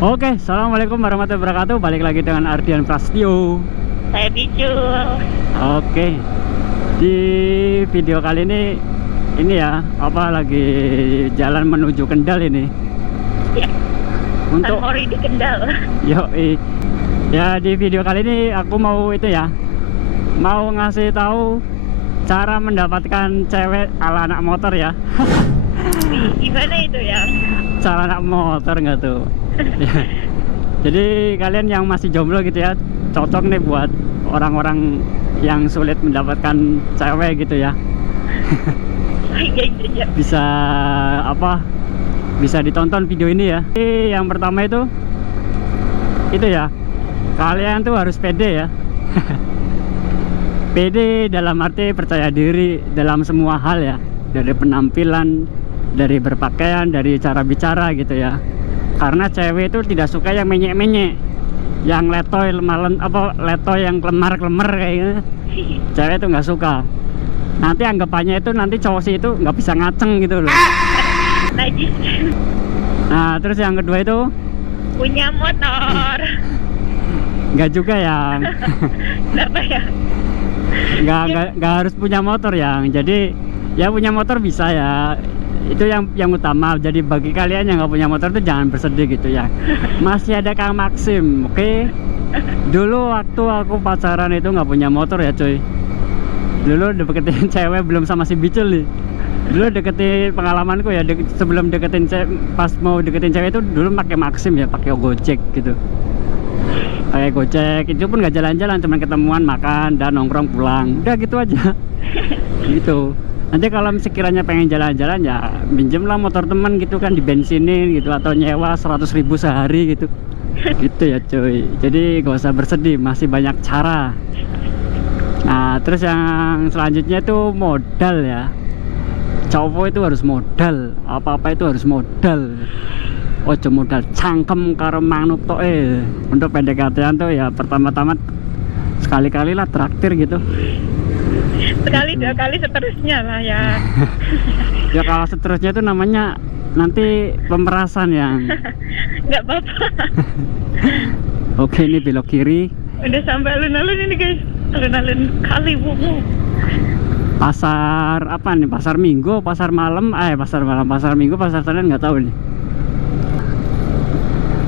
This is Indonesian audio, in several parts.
Oke, assalamualaikum warahmatullahi wabarakatuh. Balik lagi dengan Ardian Prasetyo. Saya Bicul. Oke, di video kali ini ya, lagi jalan menuju Kendal ini. Ya, Untuk Mori di Kendal. ya di video kali ini aku mau mau ngasih tahu cara mendapatkan cewek ala anak motor ya. Gimana itu ya? Cara anak motor nggak tuh? Ya. Jadi kalian yang masih jomblo gitu ya, cocok nih buat orang-orang yang sulit mendapatkan cewek gitu ya. Iya. Bisa bisa ditonton video ini ya. Yang pertama itu ya, kalian tuh harus pede ya. Pede dalam arti percaya diri dalam semua hal ya, dari penampilan, dari berpakaian, dari cara bicara gitu ya. Karena cewek itu tidak suka yang menyek-menyek, yang letoy letoy yang klemar-klemar kayak gitu. Cewek itu nggak suka. Nanti anggapannya itu nanti cowok sih itu nggak bisa ngaceng gitu loh. Najis. Nah terus yang kedua itu Punya motor. nggak juga yang Kenapa ya? nggak harus punya motor yang. Jadi ya punya motor bisa ya, itu yang utama. Jadi bagi kalian yang nggak punya motor itu jangan bersedih gitu ya. Masih ada Kang Maxim, oke? Dulu waktu aku pacaran itu nggak punya motor ya cuy. Dulu deketin cewek belum sama si Bicul nih. Dulu deketin, pengalamanku ya, sebelum deketin pas mau deketin cewek itu dulu pakai Maxim ya, pakai Gojek gitu. Pakai Gojek, itu pun nggak jalan-jalan, cuma ketemuan, makan dan nongkrong pulang, udah gitu aja. Gitu. Nanti kalau sekiranya pengen jalan-jalan ya minjem lah motor teman gitu kan, dibensinin gitu, atau nyewa 100.000 sehari gitu. Gitu ya cuy. Jadi gak usah bersedih, masih banyak cara. Nah terus yang selanjutnya itu modal ya. Cowok itu harus modal, apa-apa itu harus modal. Ojo modal cangkem karo manuk tok. Untuk PDKT-an tuh ya pertama-tama sekali-kali lah traktir gitu. Sekali dua kali seterusnya lah ya. Ya kalau seterusnya itu namanya nanti pemerasan yang. Nggak apa-apa. Oke, ini belok kiri. Udah sampai alun-alun ini guys. Alun-alun Kaliwungu. Pasar apa nih? Pasar Minggu, pasar malam, pasar malam, pasar Minggu, pasar Senin nggak tahu nih.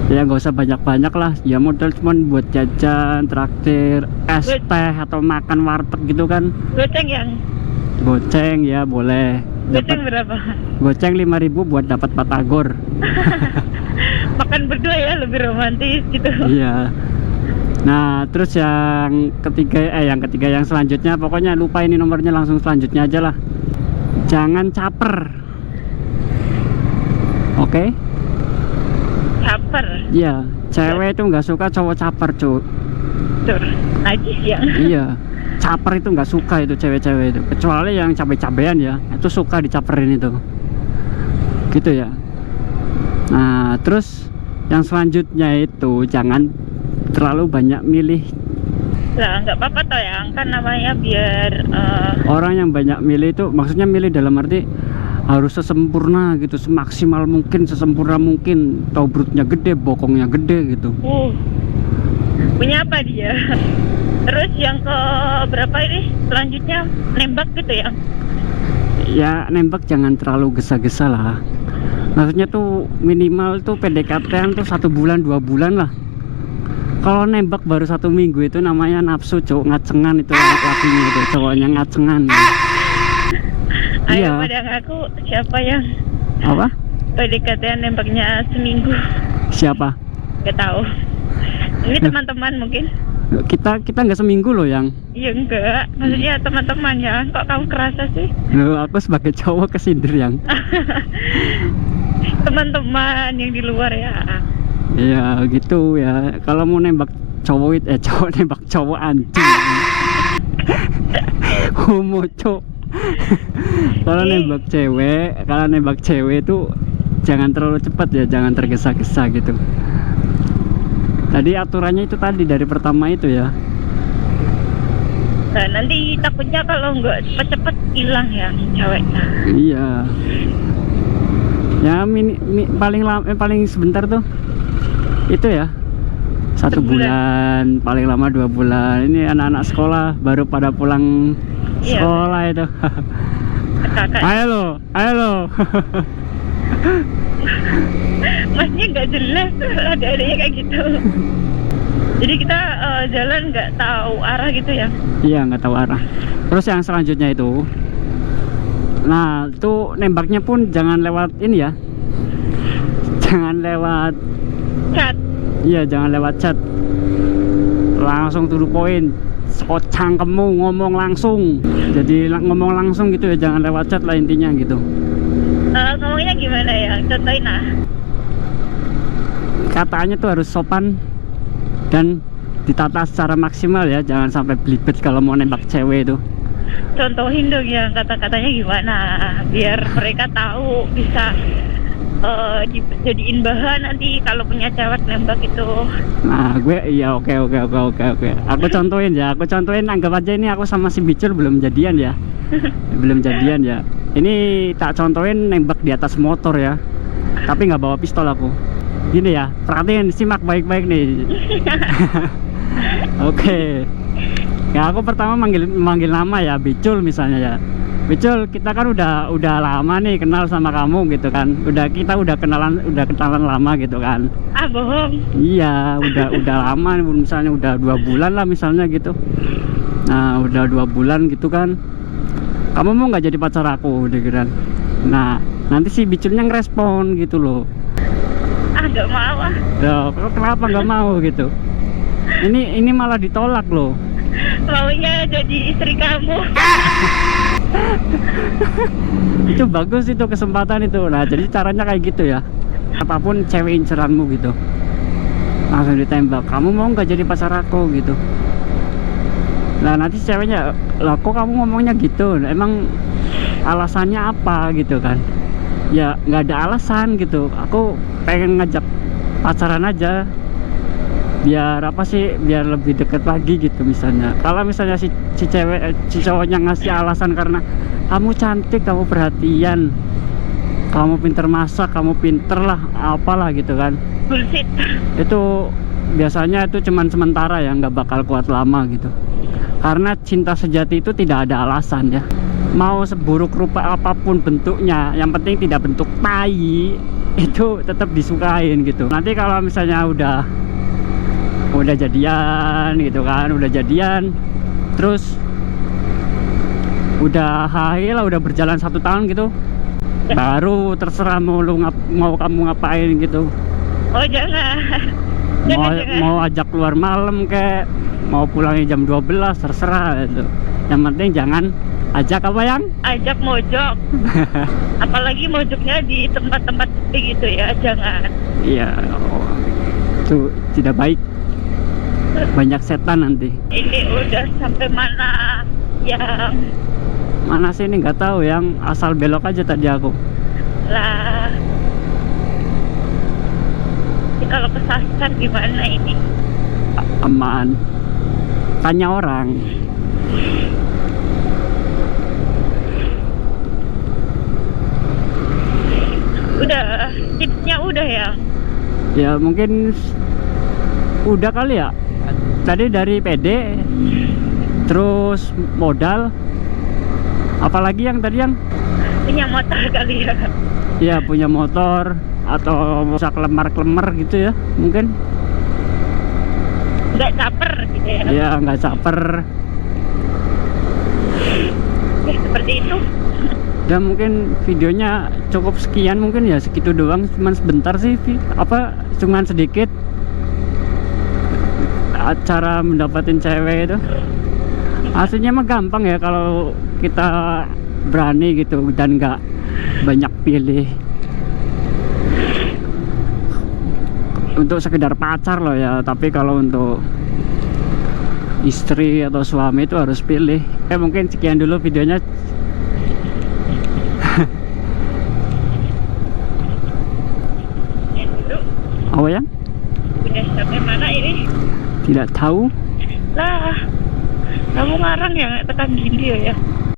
Ya nggak usah banyak-banyak lah. Ya modal cuman buat jajan, traktir, es teh atau makan warteg gitu kan. Goceng yang? Goceng ya boleh. Goceng berapa? Goceng 5.000 buat dapat batagor. Makan berdua ya, lebih romantis gitu. Iya. Nah terus yang ketiga yang selanjutnya, pokoknya lupa ini nomornya, langsung selanjutnya aja lah. Jangan caper. Oke? Caper. Iya, cewek itu nggak suka cowok caper cuy. Tur, najis ya. Iya, caper itu nggak suka itu cewek-cewek itu, kecuali yang cabe-cabean ya, itu suka dicaperin itu. Gitu ya. Nah terus yang selanjutnya itu jangan terlalu banyak milih. Lah nggak apa-apa toh ya, kan namanya biar Orang yang banyak milih itu maksudnya milih dalam arti harus sesempurna gitu, semaksimal mungkin, sesempurna mungkin. Tobrutnya gede, bokongnya gede gitu. Punya apa dia? Terus yang ke berapa ini? Selanjutnya nembak gitu ya? Ya nembak jangan terlalu gesa-gesa lah. Maksudnya tuh minimal tuh PDKT-an tuh 1 bulan 2 bulan lah. Kalau nembak baru 1 minggu itu namanya nafsu cowok, ngacengan itu lakinya itu, cowoknya ngacengan. Ayo Iya. pada ngaku siapa yang Apa? PDKT nembaknya seminggu? Siapa? Gak tahu. Ini teman-teman mungkin? Kita nggak seminggu loh yang. Iya enggak, maksudnya teman-teman ya. Kok kamu kerasa sih? Loh, aku sebagai cowok kesindir yang. Teman-teman yang di luar ya. Ya gitu ya. Kalau mau nembak cowok cowok nembak cowok anjing. Homo cowok. Kalau nembak cewek itu jangan terlalu cepat ya, jangan tergesa-gesa gitu. Tadi aturannya itu tadi dari pertama itu ya. Nah, nanti takutnya kalau nggak cepet-cepet hilang ya ceweknya. Iya. Ya paling sebentar tuh itu ya 1 bulan, paling lama 2 bulan. Ini anak-anak sekolah baru pada pulang Iya. sekolah itu. Kakak. Ayo lo, ayo lo. Masnya nggak jelas, ada-adanya kayak gitu. Jadi kita jalan nggak tahu arah gitu ya? Iya, nggak tahu arah. Terus yang selanjutnya itu, nah itu nembaknya pun jangan lewat ini ya, jangan lewat, Cat. iya jangan lewat chat, langsung to the point. Kocang kamu ngomong langsung, jadi ngomong langsung gitu ya, jangan lewat chat lah intinya gitu. Ngomongnya gimana ya? Contohin ah. Katanya tuh harus sopan dan ditata secara maksimal ya, jangan sampai belibet kalau mau nembak cewek itu. Contohin dong yang kata-katanya gimana, biar mereka tahu bisa dijadiin bahan nanti kalau punya cewek nembak itu. Nah gue iya oke. Aku contohin anggap aja ini aku sama si Bicul belum jadian ya. Belum jadian ya. Ini tak contohin nembak di atas motor ya, tapi nggak bawa pistol aku. Gini ya, perhatiin, simak baik-baik nih. Oke. Ya aku pertama manggil nama ya, Bicul misalnya ya. Bicul, kita kan udah lama nih kenal sama kamu gitu kan. Kita udah kenalan lama gitu kan. Ah, bohong. Iya, udah lama, misalnya udah 2 bulan lah misalnya gitu. Nah, udah 2 bulan gitu kan. Kamu mau nggak jadi pacar aku gitu kan. Nah, nanti si Biculnya ngerespon gitu loh. Ah, nggak mau ah. Loh, kenapa nggak mau gitu? Ini malah ditolak loh. Maunya jadi istri kamu. Itu bagus itu kesempatan itu. Nah jadi caranya kayak gitu ya, apapun cewek inceranmu gitu langsung ditembak, kamu mau nggak jadi pacar aku gitu. Nah nanti ceweknya, lah kok kamu ngomongnya gitu, nah, emang alasannya apa gitu kan. Ya nggak ada alasan gitu, aku pengen ngajak pacaran aja, biar apa sih, biar lebih deket lagi gitu misalnya. Kalau misalnya si cowoknya ngasih alasan karena kamu cantik, kamu perhatian, kamu pinter masak, kamu pinter lah apalah gitu kan, Bullshit. itu biasanya itu cuman sementara ya, nggak bakal kuat lama gitu. Karena cinta sejati itu tidak ada alasan ya, mau seburuk rupa apapun bentuknya, yang penting tidak bentuk tai, itu tetap disukain gitu. Nanti kalau misalnya udah jadian gitu kan, udah jadian terus udah hail lah, udah berjalan 1 tahun gitu, baru terserah mau kamu ngapain gitu. Oh jangan. Jangan. Mau ajak keluar malam kayak mau pulangnya jam 12 terserah gitu. Yang penting jangan ajak apa yang Ajak mojok. Apalagi mojoknya di tempat-tempat sepi gitu ya, jangan. iya, itu tidak baik, banyak setan nanti. Ini udah sampai mana yang Mana sih ini nggak tahu, yang asal belok aja tadi aku. lah. Ini kalau kesasar gimana ini? Aman, tanya orang. Udah, tipsnya udah ya. Ya mungkin udah kali ya. Tadi dari PD, terus modal, apalagi yang tadi yang Punya motor kali ya. ya punya motor atau bisa kelemar-kelemar gitu ya mungkin. Nggak caper gitu ya. Ya nggak caper. Ya, seperti itu. Dan mungkin videonya cukup sekian, mungkin ya segitu doang, cuman sebentar sih, cuman sedikit cara mendapatkan cewek itu. Aslinya mah gampang ya kalau kita berani gitu dan nggak banyak pilih. Untuk sekedar pacar loh ya, tapi kalau untuk istri atau suami itu harus pilih. Mungkin sekian dulu videonya. Ya, dulu. Oh ya? Udah sampai mana ini? Tidak tahu. Lah, kamu ngarang ya tekan video ya.